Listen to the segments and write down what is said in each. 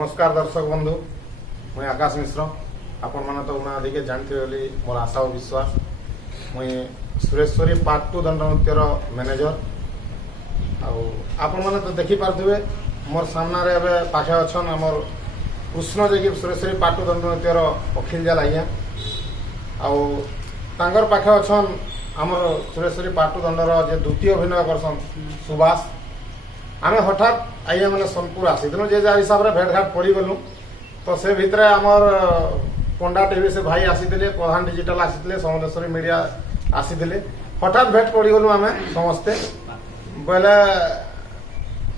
नमस्कार दर्शक बंधु मुई आकाश मिश्र आपण मैंने तो उना अधिक जानते बोली मोर आशा और विश्वास मुई सुरेश्वरी पार्ट 2 दंड नृत्यर मैनेजर आपण मैंने तो देखी पारे मोर सामना रे एबे पाखे अछन हमर कृष्ण जे कि सुरेश्वरी पार्ट 2 दंड नृत्यर अखिल जाल आज्ञा आउ तांगर पाखे अछन हमर सुरेश्वरी पार्ट 2 दंडर जे द्वितीय अभिनय करसन सुभाष आम हठात आइया मैंने सोनपुर आसीलु जे जा हिसाब से भेटघाट पड़ी गलु तो से भितर आमर पंडा टीवी से भाई आसी प्रधान डिजिटल आसी समलेश्वरी मीडिया आसी हठात भेट पड़ी गलु आम समस्ते बोले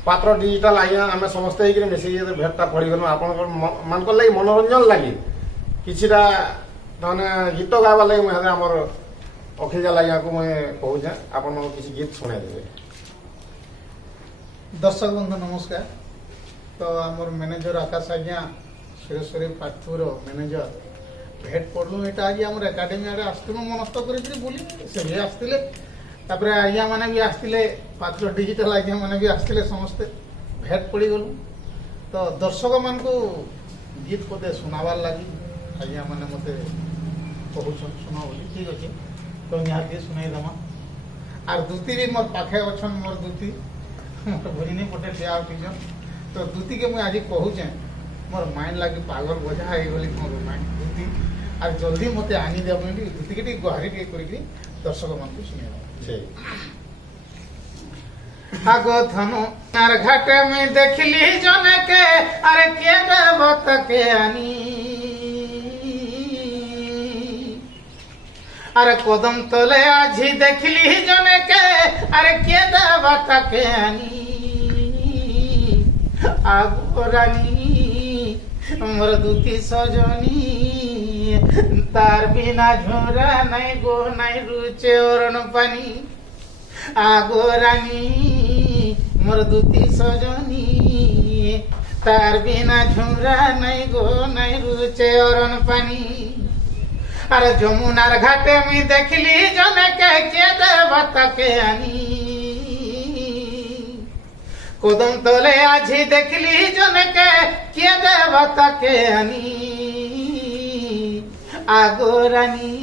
पात्र डिजिटल आइया आम समस्ते मिसिक भेटा पड़ी गलु आपण मान लगी मनोरंजन लगी किछिटा माने गीत गावा लगी मुझे आमर अखिल जाल आइया को मुझे कहूचे आपण किसी गीत सुनाई देवे। दर्शक बंधु नमस्कार। तो आमर मैनेजर आकाश आज्ञा सुरेश्वरी पार्ट 2 मैनेजर भेट पड़लु एटा आज आमर एकाडेमी आड़े आसलु मनस्थ करी बोली से भी आसते तापर आज्ञा मैंने भी आसते पात्र डिजिटल आज्ञा मैंने भी आसते समस्ते भेट पड़ी गलु तो दर्शक मान को गीत पदे सुनाबार लगी आज्ञा मैंने मत कहून सुना बोली ठीक अच्छे तो यहाँ सुनाई देमा आर दूती भी मोर पाखे अच्छन मोर दूती मोर भरिनी पटे ठिया उठीछन तो दूती के मुझे आज कहूचे मोर माइंड लगी पागल बोझा है बोली मोर माइंड दूती आज जल्दी मते आनी दे बोली दूती के गुहारी टे करी दर्शक मान को सुनिया आगो धनु आर घाटे में देखली जने के अरे के देवत के आनी अरे कदम तले आजी देखली जने के अरे के देवत के आनी आगोरानी मोर दूती सजनी तार बिना झोरा नहीं गो नहीं रुचे ओरन पानी आगोरानी मोर दूती सजनी तार बिना झोरा नहीं गो नहीं रुचे ओरन पानी अरे जमुनार घाटे में देखली जने के देवत के आनी कदम तले आजी देखली जने के देवत के आनी आगोरानी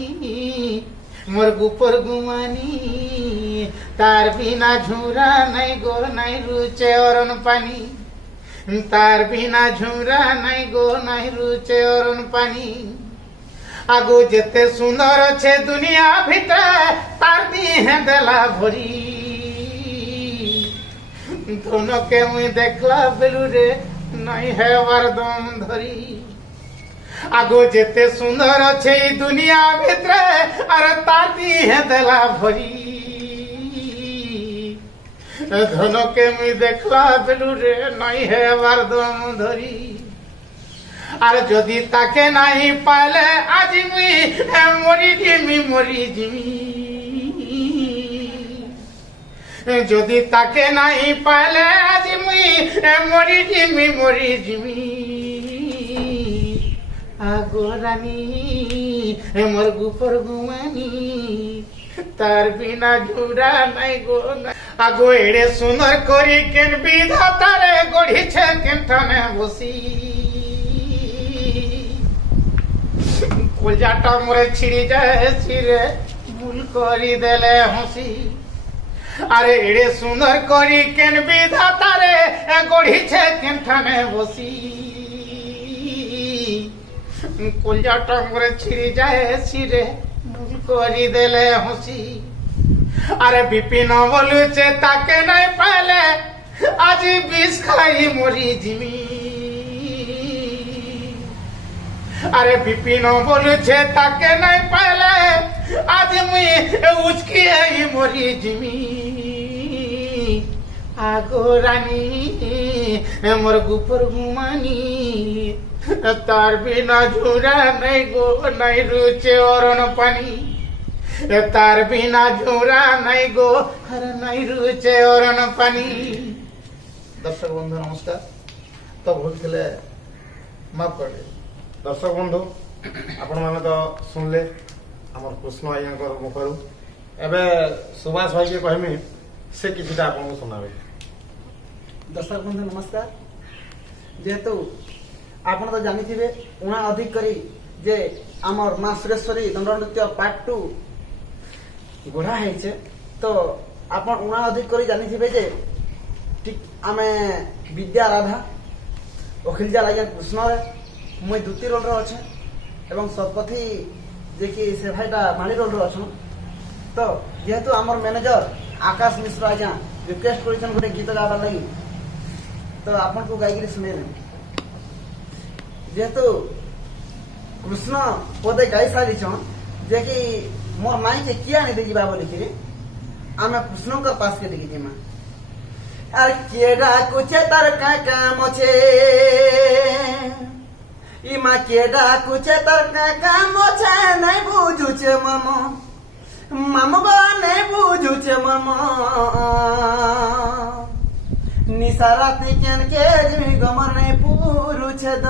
मोर गुपर गुमानी तार बिना झुरा नहीं गो नहीं रुचे ओरन पानी तार बिना झुरा नहीं गो नहीं रुचे ओरन पानी आगो जेते सुंदर छे दुनिया भीतर तार दी है देला भरी दोनों के मुई देखला बेलू रे नहीं है वरदम धरी आगो जेते सुंदर छे दुनिया भीतर अरे तार दी है देला भरी दोनों के मुई देखला बेलू रे नहीं है वरदम धरी আর যদি তাকে নাই পাইলে আজি মুই মরি জিমি যদি তাকে নাই পাইলে আজি মুই মরি জিমি আগোরানি মোর গুপর গুমানি তার বিনা ঝুরা নাই গো আগো এড়ে সুন্দর করি কেন বিধাতারে গড়িছে কেনঠানে বসি কলজাটা মোরে ছিড়ি যায় ছিড়ে ভুল করি দেলে হসি আরে এড়ে সুন্দর করি কেন বিধাতারে গড়িছে কেনঠানে বসি কলজাটা মোরে ছিড়ি যায় ছিড়ে ভুল করি দেলে হসি আরে বিপিন বলুছে তাকে নাই পাইলে আজি বিষ খাই মরি জিমি अरे विपिन बोलुछे ताके नहीं पाले आज मुई उचकी आई मोरी जिमी आगोरानी मोर गुपर गुमानी तार बिना झूरा नहीं गो नहीं रुचे ओरन पानी तार बिना झूरा नहीं गो अरे नहीं रुचे ओरन पानी। दर्शक बंधु नमस्कार तो भूल माफ कर दर्शक बंधु आपण मैंने तो सुनले आमर कृष्ण आज्ञा मुखर एबे सुभाष भाई के कहमी से किछिटा आपन सुनाबे। दर्शक बंधु नमस्कार जेहेतु ଆପଣ ତ ଜାଣିଥିବେ ଉଣା ଅଧିକ କରି ଯେ ଆମର ମା ସୁରେଶ୍ୱରୀ ଦଣ୍ଡନୃତ୍ୟ ପାର୍ଟ 2 ଗଢ଼ା ହେଇଛେ। ତ ଆପଣ ଉଣା ଅଧିକ କରି ଜାଣିଥିବେ ଯେ ଠିକ୍ ଆମେ ବିଦ୍ୟା ରାଧା ଅଖିଲ ଜାଲ ଆଜ୍ଞା କୃଷ୍ଣରେ ମୁଇଁ ଦ୍ୱିତୀୟ ରୋଲରେ ଅଛେ ଏବଂ ଶତପଥୀ ଯିଏକି ସେ ଭାଇଟା ମାଳି ରୋଲରେ ଅଛନ୍। ତ ଯେହେତୁ ଆମର ମ୍ୟାନେଜର ଆକାଶ ମିଶ୍ର ଆଜ୍ଞା ରିକ୍ୱେଷ୍ଟ କରିଛନ୍ ଗୋଟେ ଗୀତ ଗାଇବାର ଲାଗି, ତ ଆପଣଙ୍କୁ ଗାଇକିରି ଶୁଣେଇଲେ। ଯେହେତୁ କୃଷ୍ଣ ପଦେ ଗାଇ ସାରିଛନ୍ ଯେ କି ମୋର ମାଇକେ କିଏ ଆଣିଦେ ଯିବା ବୋଲିକିରି ଆମେ କୃଷ୍ଣଙ୍କର ପାଶକେ ଦେଖି ଯିମା। আর কে ডাকুছে তার কাম আছে, ইমা কে ডাকুছে তার কাম আছে, নাই বুঝুছে মাম মাম গো নাই বুঝুছে মাম। নিশা রাতি কেন কে জিমি গমর নাই পুরুছে দ,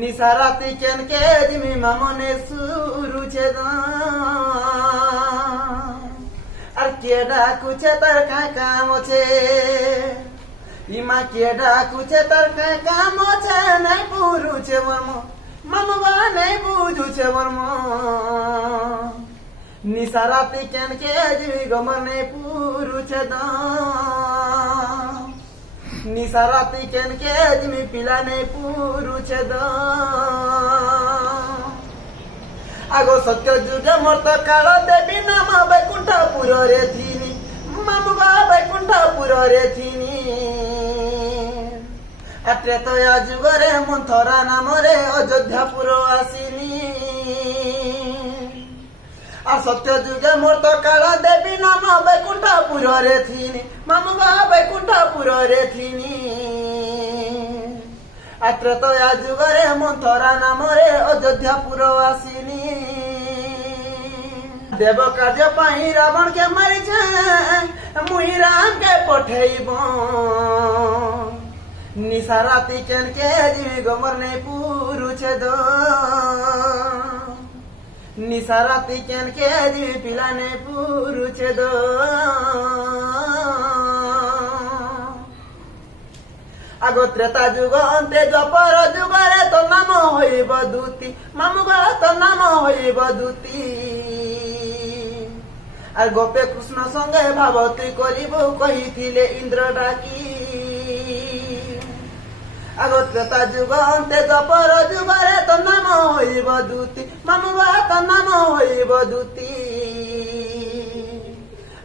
নিশা রাতি কেন কে জিমি মামনে সুরুছে দ। আর কে ডাকুছে তার কাম আছে, ইমা কে ডাকুছে তার কাম আছে, নাই পুরুছে মর্ম মাম গো নাই বুঝুছে মর্ম। নিশা রাতি কেন কে জিমি গমর নাই পুরুছে দ, নিশা রাতি কেন কে জিমি পিলা নাই পুরুছে দ। আগো সত্য যুগে মত কাল দেবী নাম বৈকুণ্ঠপুরে থিনি, মামু গো বৈকুণ্ঠপুরে থিনি। ত্রেতয়া যুগরে মন্থরা নামরে অযোধ্যাপুর আসিনি। আর সত্য যুগে মত কাল দেবী নাম বৈকুণ্ঠপুরে থিনি, মামু গো বৈকুণ্ঠপুরে থিনি। আর ত্রেতয়া যুগরে মন্থরা নামরে অযোধ্যাপুর আসিনি। দেব কার্য পাই রাবণ কে মারিছে, মুই রাম কে পঠেইব। নিশা রাতি কেন কে জিমি গমর নেই পুরুছে দ, নিশা রাতি কেন কে জিমি পিলা নেই পুরুছে দ। আগো ত্রেতা যুগ অন্তে জপর যুগরে তো নাম হইব দূতি, মামু গো তো নাম হইব দূতি। আর গোপে কৃষ্ণ সঙ্গে ভাবতী করিব কহিছিলে ইন্দ্র ডাকি। আগো ত্রেতা যুগ অন্তে জপর যুগরে তো নাম হইব দূতি, মামু গো তো নাম হইব দূতি।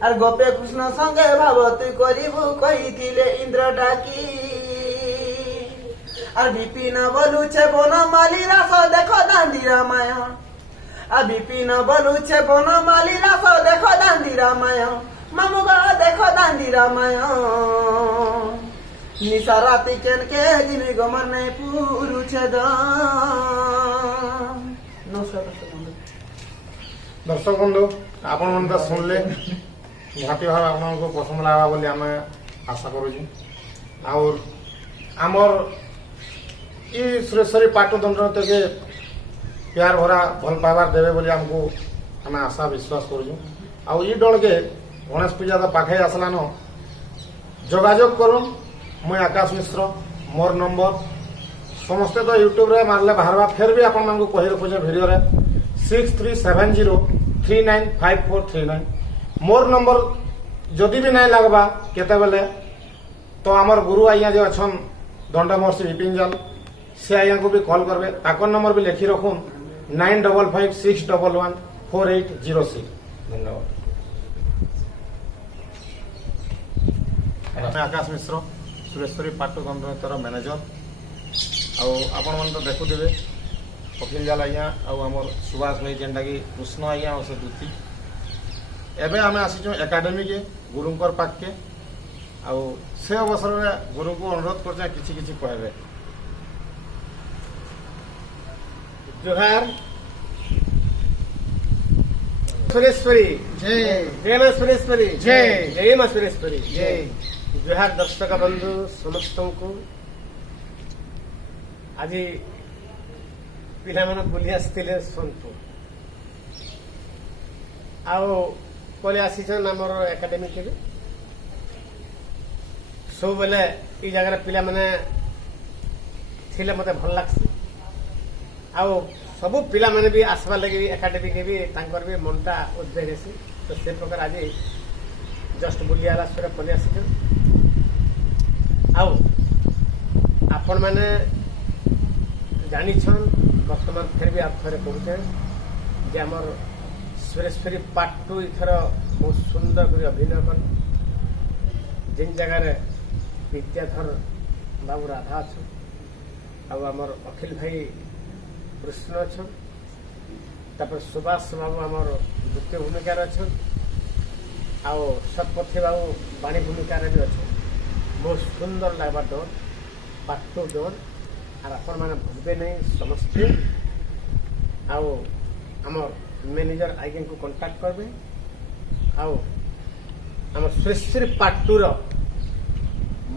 আর গোপে কৃষ্ণ সঙ্গে ভাবতী করিব কহিছিলে ইন্দ্র ডাকি। আর বিপিন বলুছে বনমালী রাস দেখো দাণ্ডি রামায়ণ, আর বিপিন বলুছে বনমালী রাস দেখো দাণ্ডি রামায়ণ, মামু গো দেখো দাণ্ডি রামায়ণ। নিশা রাতি কেন কে জিমি গমর নাই পুরুছে দ। নমস্কার দর্শক বন্ধু, আপন মানে তো শুনলে নিহতি ভাবে আপনার পছন্দ লাগবা বলে আমি আশা করছি। আর আমার ই সুরেশ্বরী পাটু দণ্ডনৃত্যকে প্यार भरा भल पाइबार देवे बोली आमको आम आशा विश्वास करूँ। आउ इ दलके गणेश पूजा तो पाखे आसलान, जोगाजोग करूँ। मुई आकाश मिश्र, मोर नंबर समस्ते तो यूट्यूब रे मारले बाहरवा, फिर भी आपण मानको कहि रखुछे वीडियो रे 6370395439। मोर नंबर जदि भी नहीं लगवा केते बेले तो आमर गुरु आज्ञा जे अछन दंड महर्षि विपिन जाल, से आज्ञा को भी कॉल करबे। ताकर नंबर भी लिखी रखुन 9556114806। धन्यवाद। मैं आकाश मिश्र, सुरेश्वरी पाटू दंडनृत्यर मैनेजर। आपण मैंने तो देखुवे अखिल जाल आज्ञा आमर सुभाष भाई जेनटा कि कृष्ण आज्ञा और से दूती। एबे आम आसीचु एकाडेमी के गुरुंकर पाख के से अवसर में गुरु को अनुरोध कर किसी कहबे। जोहार सुरेश्वरी जय, जय मां सुरेश्वरी जय, जय मां सुरेश्वरी जय। जोहार दर्शक बंधु समस्त को आज पिला मन बुली आसते सोनपुर आसी आमर एकाडेमी के सब बेले ई जगह पिला माने थिले मते भल लागसी आउ सब पिला माने भी आसवा लगे भी एकाडेमी के भी तांकर भी मनटा उद्वेग हेसी तो से प्रकार आज जस्ट बुली आला सुरे पले आसी आउ आपण माने जानी छन वर्तमान फिर भी आप थरे कहते जे हमर सुरेश्वरी पार्ट 2 इथर बहुत सुंदर कर अभिनय कर जिन जगह रे विद्याधर बाबू राधा अच्छ आमर अखिल भाई कृष्ण अच्छ सुभाष बाबू आमर द्वितीय भूमिकार अच्छ सतपथी बाबू बाणी भूमिकार भी अच्छे बहुत सुंदर लगवा डोर पार्ट 2 डोर और आपण मैंने भूलबे नहीं समस्ते आमर मैनेजर आज्ञा को कांटेक्ट करबे आम सुरेश्वरी पार्ट 2 रो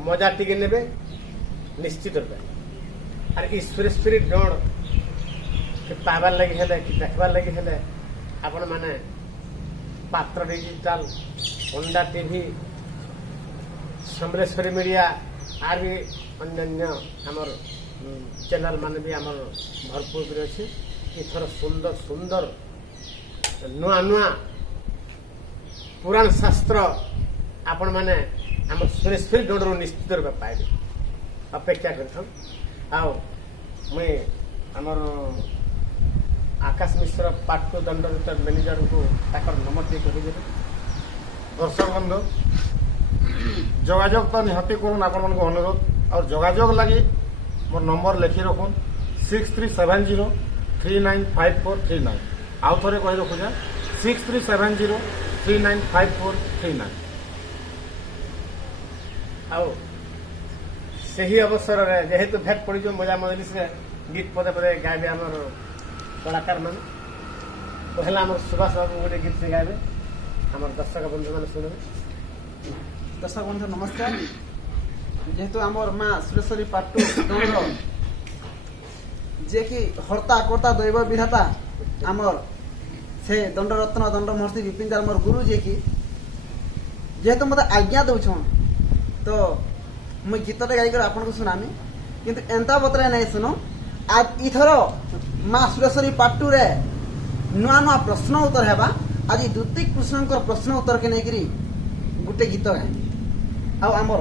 मजा टिके नेबे निश्चित रूपे और ई सुरेश्वरी डोर के पाबार लगी हेले कि देखबार लगी हेले आपण माने पात्र डिजिटल अंडा टीवी समलेश्वरी मीडिया आर भी अन्य आमर चैनल माने भी आमर भरपूर भी अच्छे इथर सुंदर सुंदर नुआ नुआ पुराण शास्त्र आपण माने आम सुरेश्वरी डोडर निश्चित रूप पाइबे अपेक्षा कर मुई आमर आकाश मिश्र पार्ट 2 दंडनीय मैनेजर को ताकर नंबर दे कहिदेबे दर्शक बंधु जोगाजोग तो निहती करूँ आपण मन को अनुरोध और जोगाजोग लगी मोर नंबर लिखी रखुन 6370395439 आउ थे कही रखुछे 6370395439 सही अवसर रे जेहेतु भेट पड़ी मजा मजलिस रे गीत पदे पदे गायबे आमर कलाकार मान पहला आम सुभाष बाबू गोटे गीत से गायबे आमर दर्शक बंधु मैंने शुणवे दर्शक बंधु नमस्कार जेहेतु आमर माँ सुरेश्वरी पार्ट 2 दंड जे कि हर्ता कर्ता दैव विधाता आमर से दंड रत्न दंड महर्षि विपिन दार मोर गुरु जे कि जेहेतु मत आज्ञा दौछन तो मुझे गीतटे गायकर आपन को सुनामी किंतु एंता बतरा नहीं सुनो आज इथर माँ सुरेश्वरी पार्ट 2 रे नुआ नुआ प्रश्न उत्तर हेबा आज द्वितीय कृष्णकर प्रश्न उत्तर के नहीं गोटे गीत गाए आमर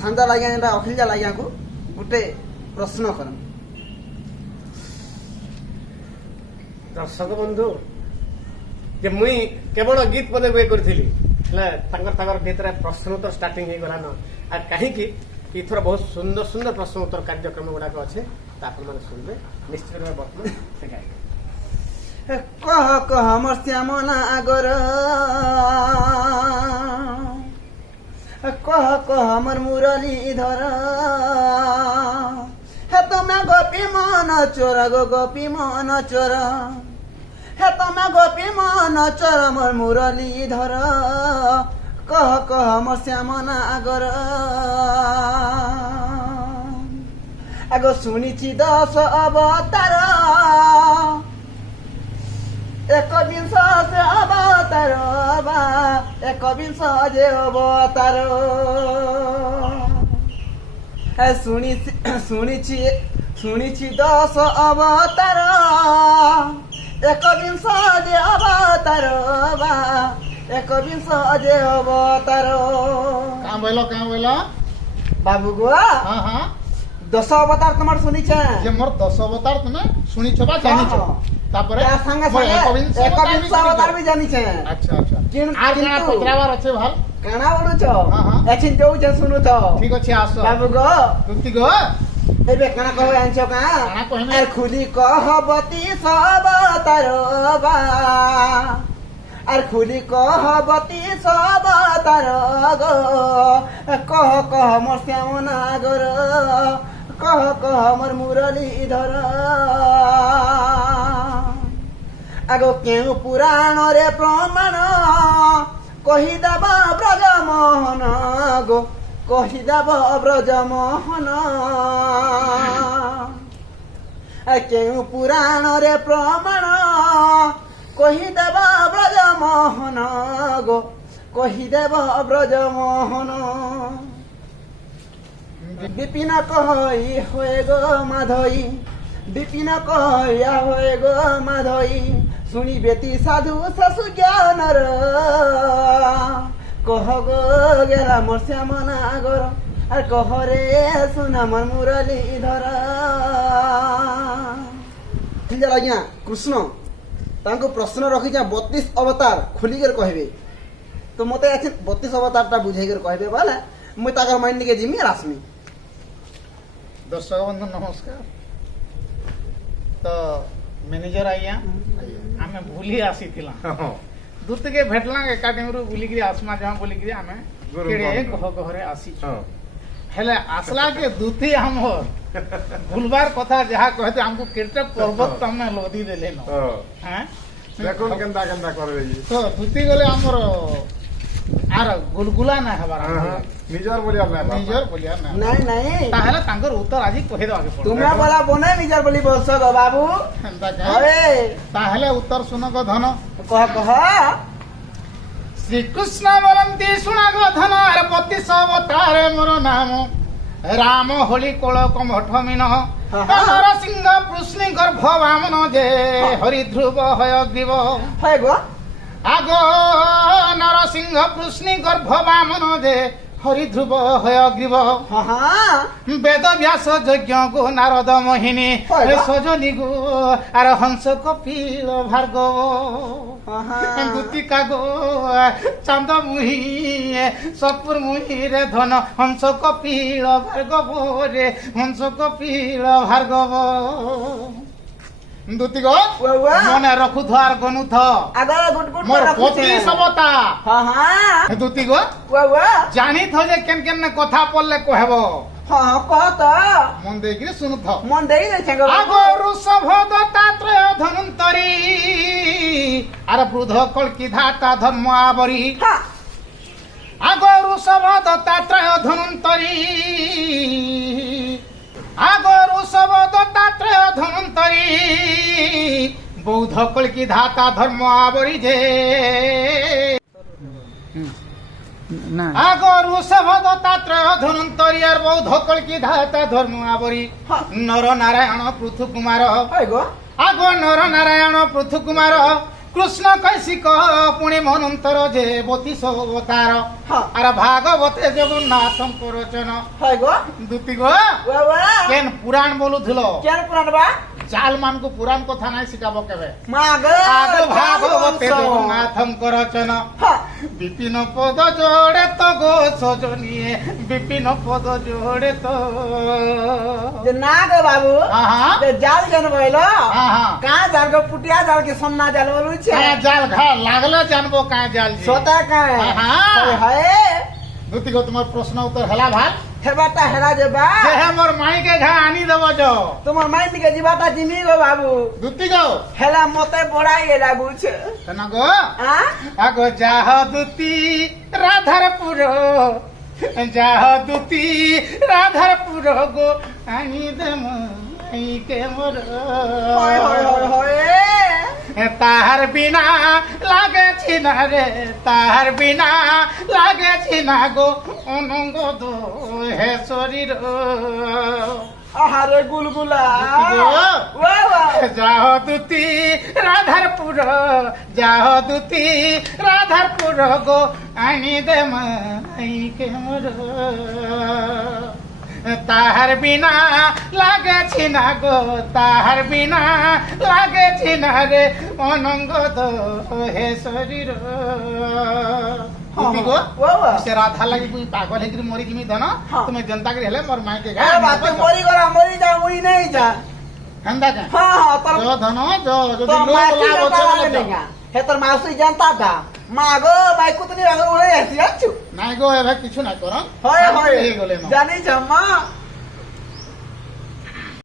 सांदा लागिया अखिलजा लागिया को गोटे प्रश्न कर दर्शक बंधु जे मुई केवल गीत पदे वे करथिली तांकर भीतर प्रश्न उत्तर स्टार्टिंग हो गला न आ कहीं इथर बहुत सुंदर सुंदर प्रश्न उत्तर कार्यक्रम गुड़ाक अच्छे मैंने सुनबे निश्चित रूप बर्तमान से गाय कह कह मोर श्याम नागर कह कह मोर मुरलीधर हे तुम्हें गोपी मन चोर गो गोपी मन चोर हे तुम्हें गोपी मन चोर मोर मुरलीधर कह कह मोर श्याम नागर आगो शुणिछि 10 अवतार एकविंश से अवतार एकविंश जे अवतार शुणिछि 10 अवतार एकविंश जे अवतार एकविंश जे अवतार कहाँ बोलो बाबू गुआ हाँ हाँ 10 अवतार तुम्हार शुनिछे जे मोर 10 अवतार तुमे शुनिछ बा जानिछ तापरे संगे संगे एकविंश अवतार भी जानिछे अच्छा अच्छा किन आर काना पत्रावार अच्छे भाल काना बोलुछ हाँ, हाँ। एछिन जोउ जे सुनु तो ठीक अच्छे आस बाबू गो तुति गो एबे काना कहो आंचो का काना कहमे आर खुली कहबती अवतार बा आर खुली कहबती अवतार गो कह कह मोर श्याम नागर कह कह मोर मुरलीधर आगो केउ पुराण रे प्रमाण कहिदेब ब्रज मोहन गो कहिदेब ब्रज मोहन केउ पुराण रे प्रमाण कहिदेब ब्रज मोहन गो कहिदेब ब्रज मोहन বিপিন কহই হয়ে গো মাধই বিপিন কহইয়া হয়ে গো মাধই শুনি বেতি সাধু শাশু জ্ঞানর কহ গো গেলা মোর শ্যাম নাগর আর কহরে শুনা মোর মুরলী ধর আজ্ঞା କୃଷ୍ଣ ତାଙ୍କୁ ପ୍ରଶ୍ନ ରଖିଛେ 32 ଅବତାର ଖୋଲିକରି କହିବେ ତ ମତେ ଏଥି 32 ଅବତାରଟା ବୁଝେଇକରି କହିବେ ବୋଲେ ମୁଇଁ ତାଙ୍କର ମାଇଣ୍ଡ ଟିକେ ଯିମି আর আসমি ଦର୍ଶକ ବନ୍ଧୁ ନମସ୍କାର। ତ ମ୍ୟାନେଜର ଆଜ୍ଞା ଆମେ ବୁଲି ଆସିଥିଲା ଦୁତିକେ ଭେଟଲା ଏକାଡେମୀରୁ ବୁଲିକିରି ଆସମା ଜମା ବୋଲିକିରି ଆମେ କେଡ଼େ ଘରେ ଆସିଛୁ ହେଲେ আসলা কে দুতি আমার ভুলবার কথা যাহা কহতে আমকু কেটে পর্বত তমে লদি দেলে ন হ্যাঁ দেখুন কেনতা কেনতা করবে তো দুতি গলে আমার আর গুলগুলা না হবার নিজর বলিয়া না নিজর বলিয়া না নাই নাই তাহলে তাঙ্কর উত্তর আজি কহে দেওয়া পড়ে তোমরা বলা বনে নিজর বলি বলছ গো বাবু আরে তাহলে উত্তর শুনো গো ধন কহ কহ শ্রীকৃষ্ণ বলন্তি শুনা গো ধন আর 32 অবতারে মোর নাম রাম হোলি কোলক মঠ মিন নরসিংহ কৃষ্ণ গর্ভ বামন যে হরিধ্রুব হয় দিব হয় গো আগ নরসিংহ কৃষ্ণ গর্ভ বামন যে হরিধ্রুব হয় অগ্রীব হ্যাঁ বেদ ব্যাস যজ্ঞ গো নারদ মোহিনী সজনী গো আর হংস কপিল ভার্গব দুতিকা গো চান্দ মুহি সপুর মুহি রে ধন হংস কপিল ভার্গব রে হংস কপিল ভার্গব দুতি গো মনে রখু আর গনু থ আগা গুড গুড মোর 32 অবতা হ্যাঁ দুতি গো জানি থ যে কেন কেন কথা পড়লে কহব হ্যাঁ কহ তো মন দেইকি শুনু থ মন দেই রে ছাঙ্গ আগরু সভদতাত্রয় ধনন্তরী আর বৃদ্ধ কলকি ধাতা ধর্ম আবরি হ্যাঁ আগরু সভদতাত্রয় ধনন্তরী আগরু সভদতাত্রয় ধনন্তরী বৌদ্ধ কলকি ধাতা ধর্ম আবরি যে না আগরু সভদতাত্রয় ধনন্তরী আর বৌদ্ধ কলকি ধাতা ধর্ম আবরি নর নারায়ণ পৃথু কুমার হয় গো আগ নর নারায়ণ পৃথু কুমার কৃষ্ণ কৈশিক পুଣି মনন্তর যে 32 অবতার আর ভাগবতে জগন্নাথঙ্কর রচন হয় গো দুতি গো কেন পুরাণ বলুথিল কেন পুরাণ বা চাল মানকু পুরাণ কথা নাই শিখাব কেবে মা আগ ভাগবতে জগন্নাথঙ্কর রচন বিপিন পদ জোড়ে তো গো সজনিয়ে বিপিন পদ জোড়ে তো যে না গো বাবু আহা যে জাল কেন বইলো আহা কা জাল গো পুটিয়া জাল কি সোনা জাল বলুছে জাল ঘা লাগলে জানবো কা জাল জি সোতা কা আহা। হয় দুতি গো তোমার প্রশ্ন উত্তর হেলা ভাল হেবাটা হেরা যাবা যে হে মোর মাইকে ঘা আনি দেব যো তোমার মাইন্ড দিকে যাবাটা জিমি গো বাবু দুতি গো হেলা মতে পড়াই লাগুছে না গো আ আগো যাহ দুতি রাধারপুর যাহ দুতি রাধারপুর গো আনি দে মাইকে মোর হয় হয় হয় হয় তাহার বিনা লাগেছি না রে তাহার বিনা লাগেছি না গো অনঙ্গ দো হে শরীর আহারে গুলগুলা গো। ওয়া যাহ দুতি রাধারপুর যাহ দুতি রাধারপুর গো আনি দে মাইকে মোর তাহার বিনা লাগেছি না গো তাহার বিনা লাগেছি না রে অনঙ্গ দো হে শরীর দুতি গো সে রাধা লাগি তুই পাগল হেকিরি মরি কিমি ধন তুমি জনতা করে হেলে মোর মাইকে গা এ বাতে মরি গলা মরি যা মুই নাই যা হেন্দা কা হ্যাঁ হ্যাঁ তোর জো ধন জো যদি তোর লোক মাসি লাভ জানতা হচ্ছে বলে লাগা হে তোর মাসি জানতা দা মা গো বাই কুতনি আগর উড়ে আসি আছু নাই গো এবার কিছু নাই করন হয় হয় হয়ে গেলে জানি মা